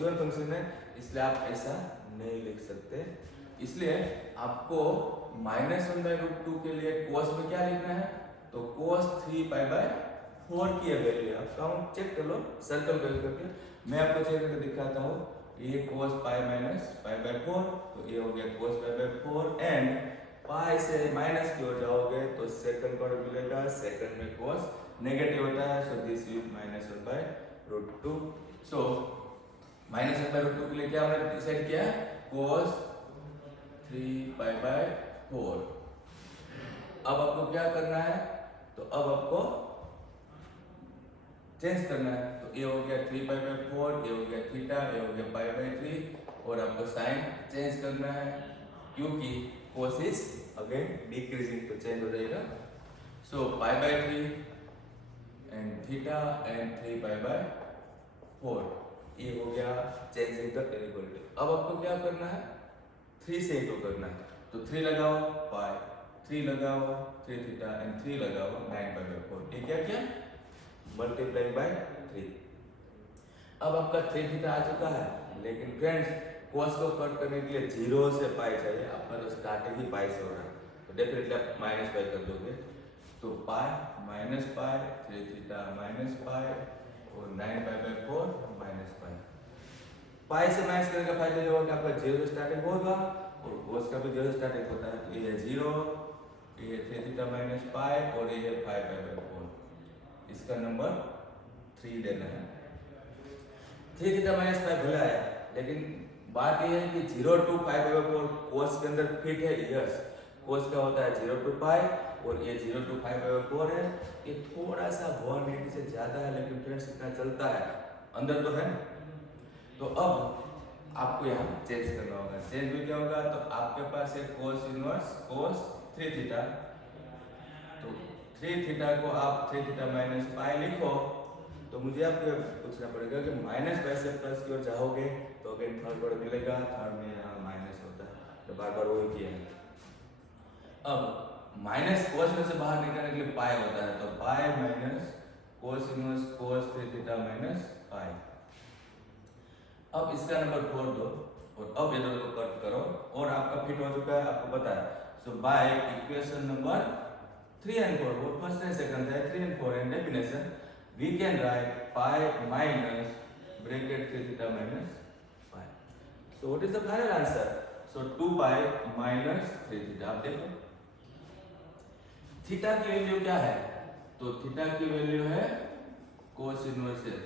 इवन फंक्शन है, इसलिए आप ऐसा नहीं लिख सकते। इसलिए आपको -1/√2 के लिए कोस में क्या लिखना है, तो कोस 3π/4 की वैल्यू आप काउंट चेक कर लो सर्कल करके। मैं आपको चेक करके दिखाता हूँ। ये कोस पाई माइनस π/4, तो ये हो गया कोस π/4 एंड पाई से माइनस की ओर जाओगे तो सेकंड पार्ट मिलेगा। सेकंड में कोस नेगेटिव होता है, सो दिस इज -1/√2। सो -1/√2 के लिए क्या हमने डिसाइड किया, कोस 3π/4। अब आपको क्या करना है, तो अब आपको चेंज करना है। तो ये हो गया 3π/4, ये हो गया थीटा, ये हो गया π/3 और आपको साइन चेंज करना है क्योंकि कोस इज अगेन डिक्रीजिंग, तो चेंज हो जाएगा। सो π/3 एंड थीटा एंड 3π/4 ये हो गया चेंजिंग द इनइक्वालिटी। अब आपको क्या करना है, 3 से इक्वल करना है। तो 3 लगाओ पाई, 3 लगाओ 3 थीटा एंड 3 लगाओ 9π/4। ये क्या किया, मल्टीप्लाइंग बाय 3। अब आपका 3 थीटा आ चुका है, लेकिन फ्रेंड्स कोस को कट करने के लिए 0 से पाई चाहिए। आपका तो स्टार्टिंग ही पाई से हो रहा है, तो डेफिनेटली आप माइनस पाई कर दोगे। तो पाई माइनस पाई, 3 थीटा माइनस पाई और 9π/4 माइनस पाई। पाई से माइनस करने का फायदा ये होगा कि आपका 0 से स्टार्टिंग होगा और कोस का भी 0 से स्टार्टिंग होता है। तो ये 0, ये 3 थीटा माइनस पाई और ये 5π/4। इसका नंबर 3 देना है। 3 थीटा माइनस पाई भले आया, लेकिन बात यह है कि 0 to 5/4 कोस के अंदर फिट है। यस, कोस का होता है 0 to पाई और ये 0 to 5/4 है। ये थोड़ा सा 180 से ज्यादा है, लेकिन फ्रेंड्स इतना चलता है, अंदर तो है। तो अब आपको यहाँ चेंज करना होगा। चेंज में क्या होगा, तो आपके पास है कोस इनवर्स कोस 3 थीटा। तो 3 थीटा को आप 3 थीटा माइनस पाई लिखो। तो मुझे आपको पूछना पड़ेगा कि माइनस पाई से प्लस की ओर जाओगे तो अगेन थर्ड वर्ड मिलेगा। थर्ड में यहाँ माइनस होता है, तो बार बार वही किया है। अब माइनस कोस में से बाहर निकालने के लिए पाई होता है, तो पाई माइनस कोस इनवर्स कोस 3 थीटा माइनस पाई। अब इसका नंबर 4 दो और अब इधर को कट करो और आपका फिट हो चुका है, आपको पता है। So by equation number 3 and 4, वो फर्स्ट एंड सेकंड है 3 and 4 and definition we can write pi minus bracket 3 theta minus pi. So what is the final answer, so 2 pi minus 3 theta. आप देखो थीटा की वैल्यू क्या है, तो थीटा की वैल्यू है कोस इनवर्स एस।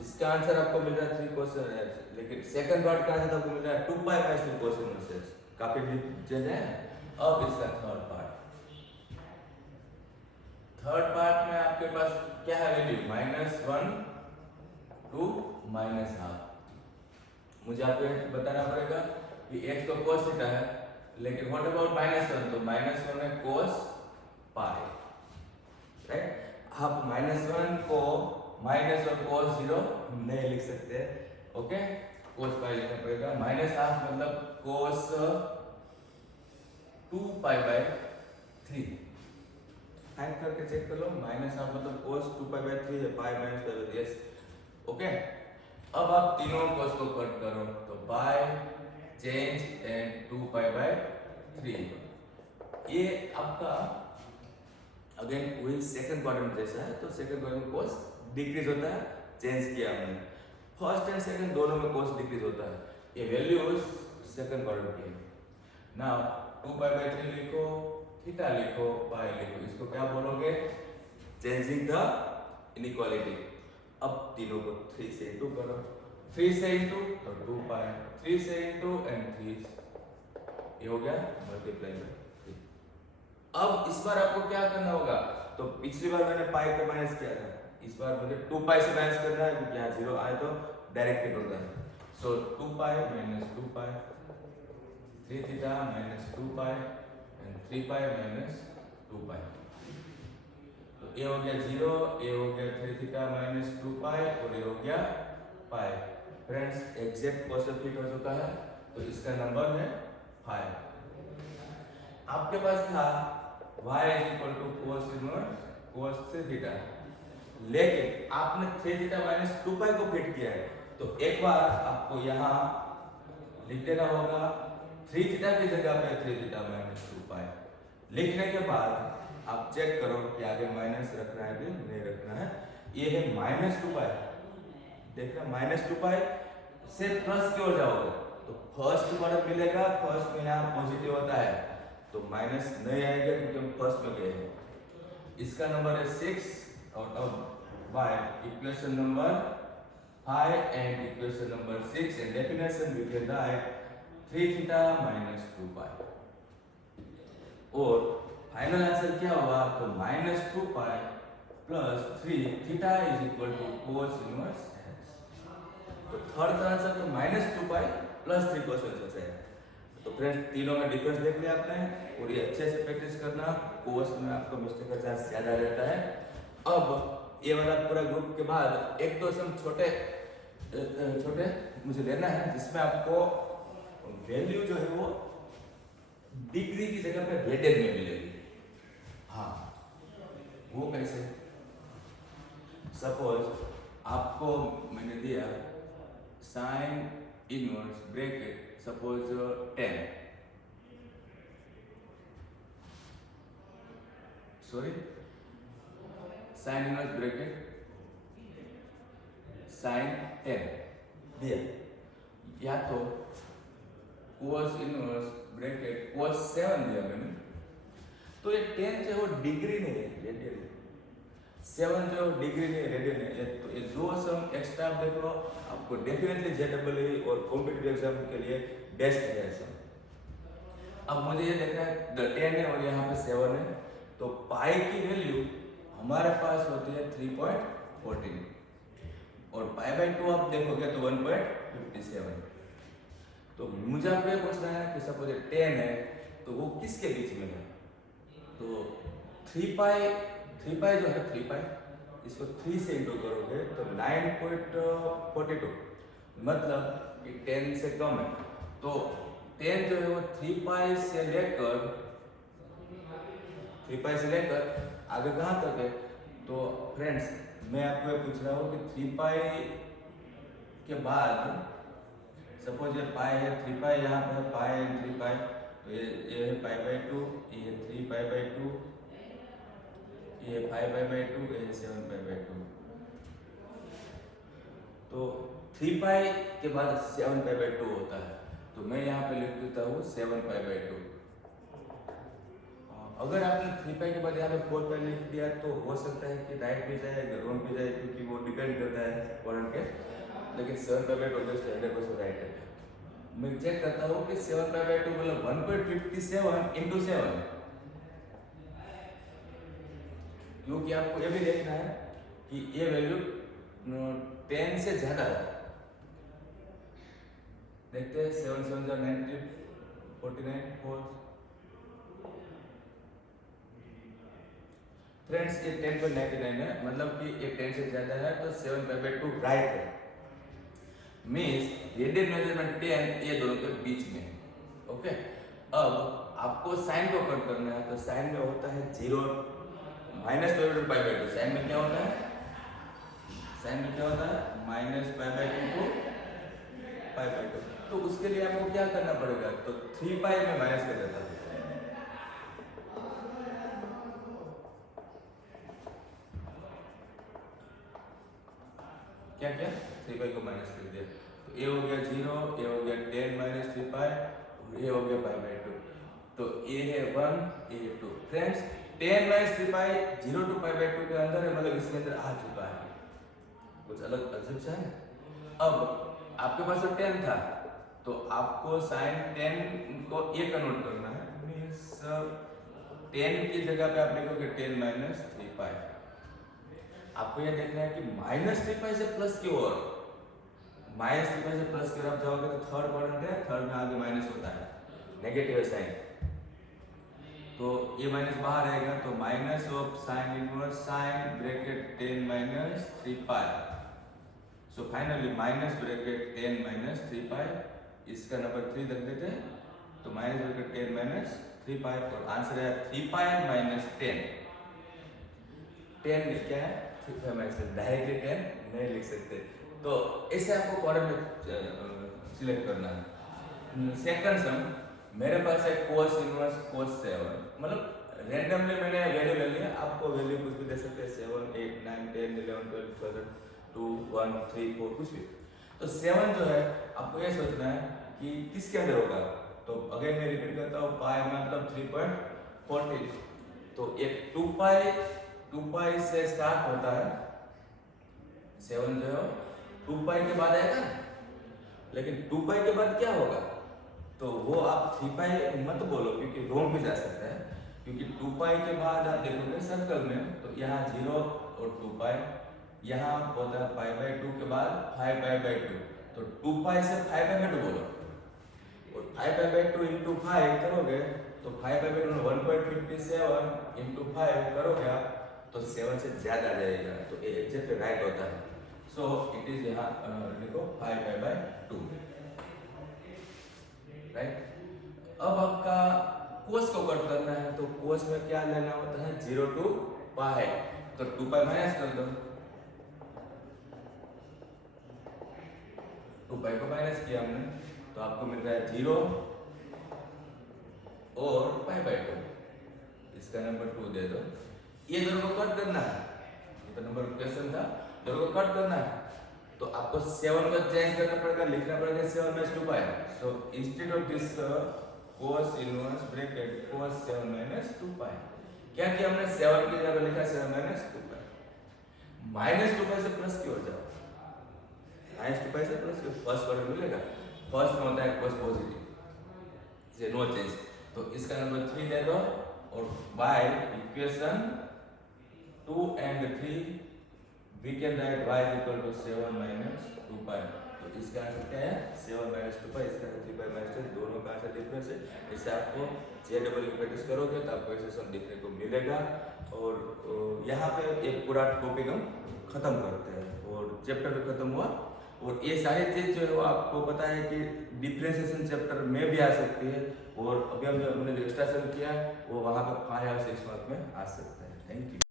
इसका आंसर आपको मिल रहा है 3 कोस एस, लेकिन सेकंड पार्ट का आंसर आपको मिल रहा है 2 pi minus 3 cos inverse S. काफी चेंज है। अब इसका थर्ड पार्ट में आपके पास क्या है वैल्यू, -1 to -12। मुझे आपको बताना पड़ेगा कि x तो cos थीटा है, लेकिन व्हाट अबाउट -1, तो -1 है cos पाई, राइट। आप -1 को माइनस और cos 0 नहीं लिख सकते, ओके, cos पाई लिखना पड़ेगा। -12 मतलब cos 2π/3। फाइंड करके चेक कर लो। -12 मतलब cos 2π/3 है, पाई माइनस पाई, यस, ओके। अब आप तीनों cos को कट करो, तो पाई चेंज एंड 2π/3। ये आपका अगेन वही सेकंड क्वाड्रेंट जैसा है, तो सेकंड क्वाड्रेंट में cos डिक्रीज होता है, चेंज किया हमने। फर्स्ट एंड सेकंड दोनों में cos डिक्रीज होता है। ये वैल्यूज सेकंड क्वाड्रेंट की है। नाउ 2π/3 लिखो, थीटा लिखो, पाई लिखो, इसको क्या बोलोगे, चेंजिंग द इनइक्वालिटी। अब तीनों को 3 से इंटू करो, 3 से इंटू तो 2 पाई, 3 से इंटू एंड 3, ये हो गया मल्टीप्लाई बाय 3। अब इस बार आपको क्या करना होगा, तो पिछली बार मैंने पाई को माइनस किया था, इस बार मुझे 2 पाई से माइनस करना है क्योंकि यहाँ 0 आए तो डायरेक्ट होगा। सो 2 pi minus 2 pi, 3 theta minus 2 pi and 3 pi minus 2 पाई। ए हो गया 0, ए हो गया 3 थीटा माइनस 2 पाई और ये हो गया पाई। फ्रेंड्स एग्जैक्ट कॉस फिट हो चुका है, तो इसका नंबर है 5। आपके पास था y equal to cos inverse cos 3 theta, लेकिन आपने 3 थीटा माइनस 2 पाई को फिट किया है, तो एक बार आपको यहाँ लिख देना होगा 3 थीटा की जगह पे 3 थीटा माइनस 2 पाई। लिखने के बाद आप चेक करो कि आगे माइनस रखना है कि नहीं रखना है। ये है माइनस 2 पाई, देखना माइनस 2 पाई से प्लस की ओर जाओगे तो फर्स्ट वर्ड मिलेगा, फर्स्ट में यहाँ पॉजिटिव होता है तो माइनस नहीं आएगा क्योंकि हम फर्स्ट में गए हैं। इसका नंबर है 6 और अब by equation number 5 and equation number 6 and definition we can write 3 theta minus 2 pi और फाइनल आंसर क्या होगा, तो minus 2 pi plus 3 theta is equal to cos inverse x. तो थर्ड का आंसर तो minus 2 pi plus 3 cos inverse है। तो फ्रेंड्स तीनों में डिफरेंस देख लिया आपने और ये अच्छे से प्रैक्टिस करना, कोस में आपको मिस्टेक का चांस ज्यादा रहता है। अब ये वाला पूरा ग्रुप के बाद एक दो सम छोटे मुझे लेना है जिसमें आपको वैल्यू जो है वो डिग्री की जगह पे रेडियन में मिलेगी। हाँ वो कैसे, सपोज आपको मैंने दिया sine inverse bracket suppose 10, sorry sine inverse bracket sine 10 दिया, या तो कोस इनवर्स ब्रैकेट कोस 7 दिया मैंने, तो ये 10 जो है वो डिग्री नहीं है रेडियन है, 7 जो डिग्री नहीं रेडियन है। तो ये दो सम एक्स्ट्रा आप देख लो, आपको डेफिनेटली जेईई और कॉम्पिटिटिव एग्जाम के लिए बेस्ट है सम। अब मुझे ये देखना है 10 है और यहाँ पे 7 है, तो पाई की वैल्यू हमारे पास होती है 3.14 और पाई बाय 2 आप देखोगे तो 1.57। तो मुझे आपको ये पूछना है कि सपोज 10 है तो वो किसके बीच में है, तो 3 पाई जो है 3 पाई इसको 3 से इंटू करोगे तो 9.42 मतलब कि 10 से कम है। तो 10 जो है वो 3 पाई से लेकर आगे कहाँ तक है, तो फ्रेंड्स मैं आपको पूछ रहा हूँ कि 3 पाई के बाद सपोज ये पाई है 3 पाई, यहाँ पे पाई एंड 3 पाई, तो ये है पाई बाय 2, ये 3 पाई बाय 2, ये 5 पाई बाय 2, ये 7 पाई बाय 2। तो 3 पाई के बाद 7 पाई बाय 2 होता है, तो मैं यहाँ पे लिख देता हूँ 7 पाई बाय 2। अगर आपने 3 पाई के बाद यहाँ पे 4 पाई लिख दिया तो हो सकता है कि राइट भी जाए रॉन्ग भी जाए, क्योंकि वो डिपेंड करता है पॉइंट के, लेकिन 7 पाई बाय 2 ऑब्वियसली 100% राइट है। मैं चेक करता हूँ कि 7 पाई बाय 2 मतलब 1.57 into 7, क्योंकि आपको ये भी देखना है कि ये वैल्यू 10 से ज्यादा है। देखते हैं 7 7 90 49 4। फ्रेंड्स ये 10.99 है, मतलब कि ये 10 से ज्यादा है तो 7 पाई बाय 2 राइट है। मींस रेडियन मेजरमेंट 10 ये दोनों के बीच में है। ओके, अब आपको साइन को कट करना है, तो साइन में होता है 0 माइनस पाई बाय 2। साइन में क्या होता है, minus pi by 2 to pi by 2। तो उसके लिए आपको क्या करना पड़ेगा, तो 3 पाई में माइनस कर देता हूँ। क्या 3 पाई को माइनस कर दिया, तो ये हो गया 0, ये हो गया 10 माइनस 3 पाई और ये हो गया पाई बाय 2। तो ये है 1, ये है 2। Friends 10 minus 3 pi 0 to pi by 2 के अंदर है, मतलब इसके अंदर आ चुका है, कुछ अलग अजीब सा है। अब आपके पास तो 10 था, तो आपको साइन 10 को ये कन्वर्ट करना है, मींस 10 की जगह पे आप लिखोगे 10 माइनस 3 पाई। आपको ये देखना है कि माइनस 3 पाई से प्लस की ओर, माइनस 3 पाई से प्लस की ओर आप जाओगे तो थर्ड क्वाड्रेंट है, थर्ड में आगे माइनस होता है, नेगेटिव साइन। तो ये माइनस बाहर रहेगा, तो minus of sine inverse sign bracket 10 minus 3 pi. So finally minus bracket 10 minus 3 पाई, इसका नंबर 3 रख देते हैं, तो माइनस ब्रैकेट 10 माइनस 3 पाई, और आंसर है 3 पाई माइनस 10। 10 क्या है, 3 पाई माइनस 10, डायरेक्टली 10 नहीं लिख सकते, तो ऐसे आपको कॉर्नर में सिलेक्ट करना है। सेकंड सम, मेरे पास है cos इनवर्स cos 7, मतलब रैंडमली मैंने वैल्यू ले लिया, आपको वैल्यू कुछ भी दे सकते हैं, 7 8 9 10 11 12 13 2 1 3 4 कुछ भी। तो 7 जो है आपको ये सोचना है कि किसके अंदर होगा, तो अगेन मैं रिपीट करता हूँ, पाई मतलब 3.40, तो एक 2 पाई से स्टार्ट होता है, 7 जो है 2 पाई के बाद आएगा, लेकिन 2 पाई के बाद क्या होगा, तो वो आप 3 पाई मत बोलो क्योंकि रॉन्ग भी जा सकता है, क्योंकि 2 पाई के बाद आप देखोगे सर्कल में, तो यहाँ 0 और 2 पाई, यहाँ होता है पाई बाई 2 के बाद 5 पाई बाई 2, तो 2 पाई से 5 पाई बाई 2 बोलो, और 5 पाई बाई 2 इंटू 5 करोगे तो 5 पाई बाई 2 1.57 इंटू 5 करोगे आप, तो 7 से ज्यादा आ जाएगा, तो ये एग्जैक्ट राइट होता है। सो इट इज यहाँ लिखो 5 पाई बाई 2, राइट। अब आपका कोस को कट करना है, तो कोस में क्या लेना होता है, 0 टू पाई, तो 2 पाई माइनस कर दो, 2 पाई को माइनस किया हमने, तो आपको मिल रहा है 0 और पाई बाई 2, इसका नंबर 2 दे दो, ये दोनों को कट करना है, ये तो नंबर क्वेश्चन था, दोनों को कट करना है, तो आपको 7 को चेंज करना पड़ेगा, लिखना पड़ेगा 7 minus 2 pi, so instead of this cos inverse bracket cos 7 minus 2 पाई, क्या किया हमने, 7 की जगह लिखा 7 माइनस 2 पाई, माइनस 2 पाई से प्लस की ओर जाओ, माइनस 2 पाई से प्लस की, फर्स्ट ऑर्डर मिलेगा, फर्स्ट में होता है cos पॉजिटिव से नो चेंज, तो इसका नंबर 3 दे दो, और by equation 2 and 3 we can write y equal to 7 minus 2 pi, तो इसका आंसर क्या है, 7 minus 2 pi, इसका आंसर 3 pi minus 2, दोनों का आंसर डिफरेंस है, इससे आपको JW प्रैक्टिस करोगे तो आपको ऐसे सम देखने को मिलेगा, और यहाँ पे एक पूरा टॉपिक हम खत्म करते हैं, और चैप्टर भी खत्म हुआ, और ये सारी चीज जो है वो आपको पता है कि डिफरेंशिएशन चैप्टर में भी आ सकती है, और अभी हमने जो एक्सट्रा सम किया वो वहाँ पे 5 और 6 मार्क में आ सकता है। Thank you.